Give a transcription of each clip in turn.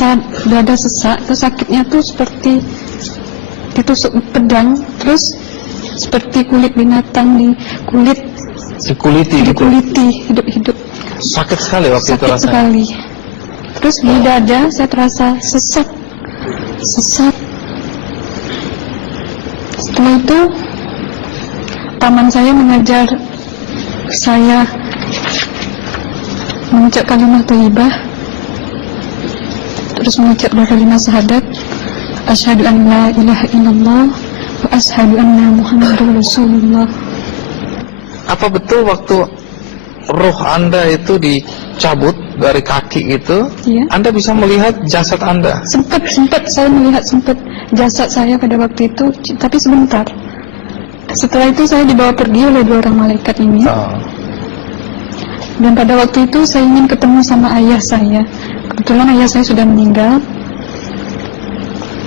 merasa dada sesak, terus sakitnya tuh seperti ditusuk pedang, terus seperti kulit binatang dikuliti hidup-hidup. Sakit sekali waktu itu rasanya. Sakit sekali. Terus di dada saya terasa sesak. Setelah itu paman saya mengajar saya mengucap kalimat thayyibah, terus mengucap dua kalimat syahadat, asyhadu an la ilaha illallah wa asyhadu anna muhammadar rasulullah. Apa betul waktu roh Anda itu dicabut dari kaki itu, Iya. Anda bisa melihat jasad Anda? Sempat saya melihat jasad saya pada waktu itu, tapi sebentar. Setelah itu saya dibawa pergi oleh dua orang malaikat ini. Dan pada waktu itu saya ingin ketemu sama ayah saya. Kebetulan ayah saya sudah meninggal.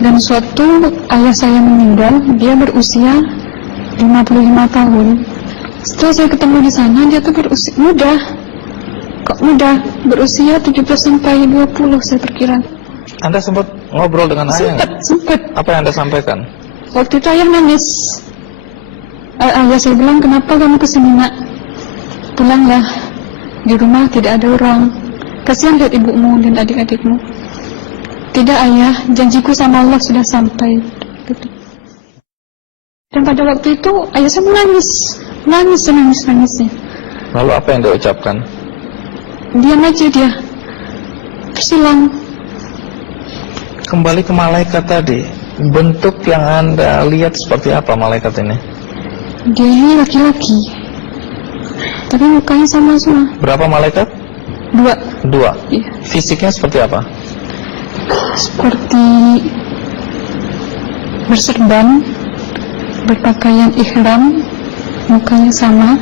Dan suatu ayah saya meninggal, dia berusia 55 tahun. Setelah saya ketemu di sana, dia tuh berusia muda. Kok muda? Berusia 17 sampai 20 saya perkira. Anda sempat ngobrol dengan ayah? Sempat. Apa yang Anda sampaikan? Waktu itu ayah nangis. Ayah saya bilang, kenapa kamu kesini nak? Pulanglah, di rumah tidak ada orang. Kasihan lihat ibumu dan adik-adikmu. Tidak ayah, janjiku sama Allah sudah sampai. Dan pada waktu itu ayah saya menangis. Lalu apa yang dia ucapkan? Diam aja dia, tersilang. Kembali ke malaikat tadi, bentuk yang Anda lihat seperti apa malaikat ini? Dia ini laki-laki, tapi mukanya sama semua. Berapa malaikat? Dua. Iya. Fisiknya seperti apa? Seperti berserban, berpakaian ihram, mukanya sama.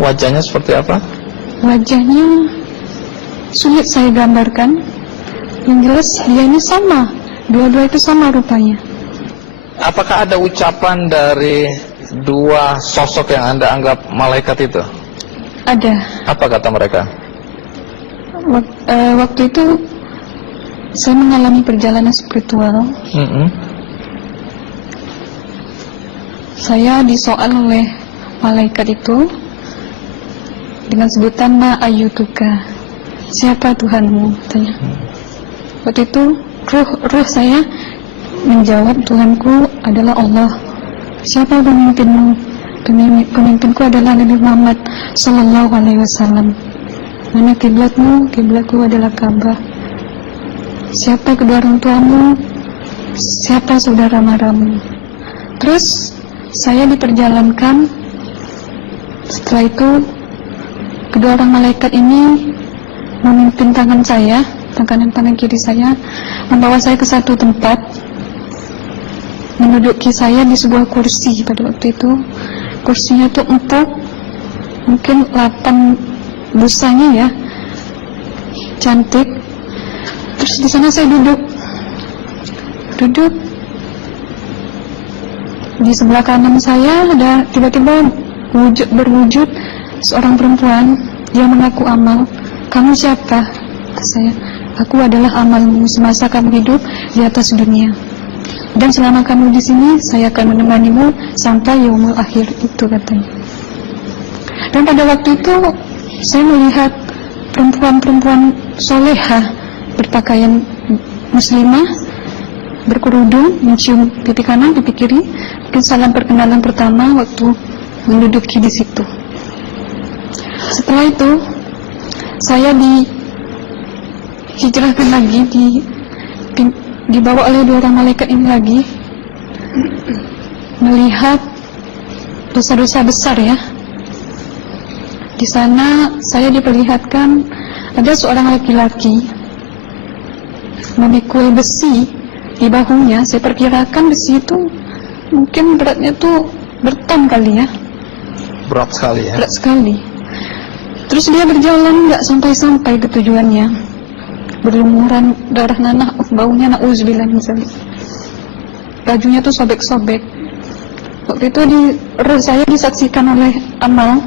Wajahnya seperti apa? Wajahnya sulit saya gambarkan. Yang jelas dia ini sama, dua-dua itu sama rupanya. Apakah ada ucapan dari dua sosok yang Anda anggap malaikat itu? Ada. Apa kata mereka? Waktu itu saya mengalami perjalanan spiritual. Saya disoal oleh malaikat itu dengan sebutan ma ayyutuka, siapa Tuhanmu, katanya. Waktu itu roh saya menjawab, Tuhanku adalah Allah. Siapa pemimpinmu? Pemimpinku adalah Nabi Muhammad sallallahu alaihi wasallam. Mana kiblatmu? Kiblatku adalah Ka'bah. Siapa kedua orang tuamu? Siapa saudara maramu? Terus saya diperjalankan. Setelah itu kedua orang malaikat ini memimpin tangan saya, tangan kiri saya, membawa saya ke satu tempat, menduduki saya di sebuah kursi. Pada waktu itu kursinya tuh empuk, mungkin 8 busanya ya, cantik. Terus di sana saya duduk. Di sebelah kanan saya ada tiba-tiba berwujud seorang perempuan. Dia mengaku amal. Kamu siapa? Kata saya. Aku adalah amalmu semasa kamu hidup di atas dunia. Dan selama kamu di sini, saya akan menemanimu sampai yaumul akhir, itu katanya. Dan pada waktu itu saya melihat perempuan-perempuan solehah berpakaian muslimah, berkerudung, mencium pipi kanan, pipi kiri. Mungkin salam perkenalan pertama waktu menduduki di situ. Setelah itu saya dihijrahkan lagi, dibawa oleh dua orang malaikat ini lagi, melihat dosa-dosa besar ya. Di sana saya diperlihatkan ada seorang laki-laki memikul besi di bahunya. Saya perkirakan besi itu mungkin beratnya tuh berton kali ya. Berat sekali ya. Berat sekali. Terus dia berjalan nggak sampai ke tujuannya, berlumuran darah nanah, baunya na'udzubillah min dzalik. Bajunya tuh sobek-sobek. Waktu itu roh saya disaksikan oleh amal.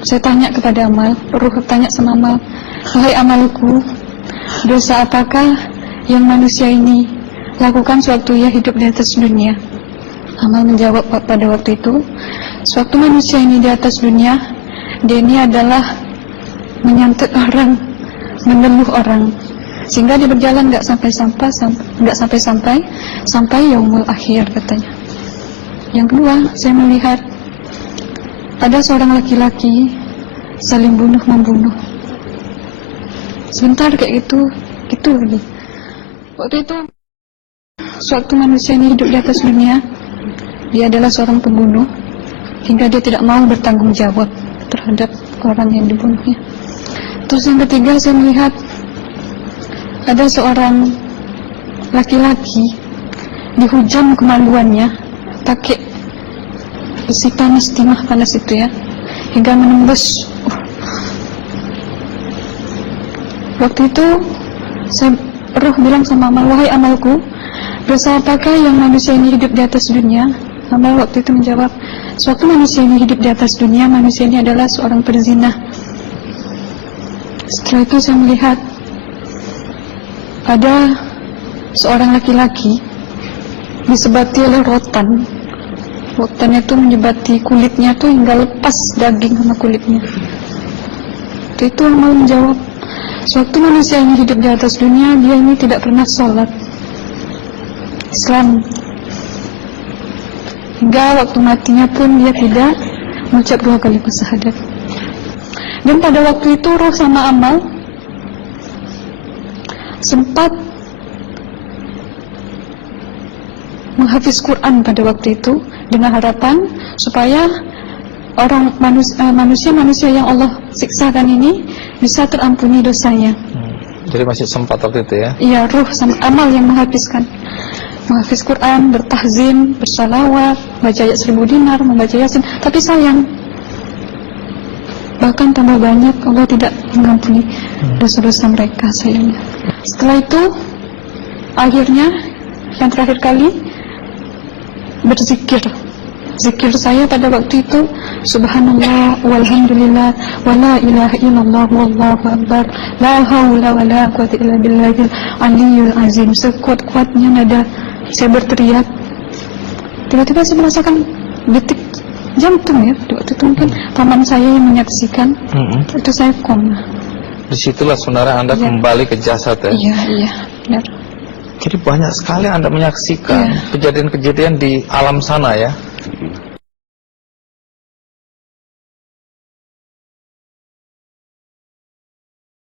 Saya tanya kepada Amal, Ruh tanya sama Amal, wahai amalku, dosa apakah yang manusia ini lakukan sewaktu ia hidup di atas dunia? Amal menjawab pada waktu itu, sewaktu manusia ini di atas dunia, dia ini adalah menyantet orang, menemuh orang, sehingga dia berjalan nggak sampai yaumul akhir, katanya. Yang kedua, saya melihat ada seorang laki-laki saling bunuh-membunuh. Sebentar kayak gitu lagi. Waktu itu, sewaktu manusia ini hidup di atas dunia, dia adalah seorang pembunuh, hingga dia tidak mau bertanggung jawab terhadap orang yang dibunuhnya. Terus yang ketiga, saya melihat ada seorang laki-laki dihujam kemaluannya pakai besi panas, timah panas itu ya, hingga menembus. Waktu itu saya Ruh bilang sama Amal, wahai amalku, dosa apakah yang manusia ini hidup di atas dunia? Amal waktu itu menjawab, sewaktu manusia ini hidup di atas dunia, manusia ini adalah seorang perzina. Setelah itu saya melihat ada seorang laki-laki disebati oleh rotan. Rotannya itu menyebati kulitnya tuh hingga lepas daging sama kulitnya. Itu Amal menjawab, sewaktu manusia ini hidup di atas dunia, dia ini tidak pernah sholat Islam, hingga waktu matinya pun dia tidak mengucap 2 kalimat syahadat. Dan pada waktu itu Ruh sama Amal sempat menghafiz Quran pada waktu itu dengan harapan supaya orang manusia yang Allah siksakan ini bisa terampuni dosanya. Jadi masih sempat waktu itu ya? Iya, Ruh sama Amal yang menghafizkan, menghafiz Quran, bertahzim, bersalawat, baca ayat 1000 dinar, membaca Yasin. Tapi sayang, bahkan tambah banyak Allah tidak mengampuni dosa-dosa mereka, sayangnya. Setelah itu, akhirnya yang terakhir kali berzikir. Zikir saya pada waktu itu, subhanallah walhamdulillah wala ilaha illallah wallahu akbar la haula wala quwwata illa billahil aliyyil azim. Sekuat-kuatnya nada saya berteriak, tiba-tiba saya merasakan detik jantung ya. Waktu itu mungkin paman saya yang menyaksikan. Itu saya koma. Disitulah saudara Anda kembali ke jasad ya? Iya, benar. Jadi banyak sekali Anda menyaksikan kejadian-kejadian di alam sana ya?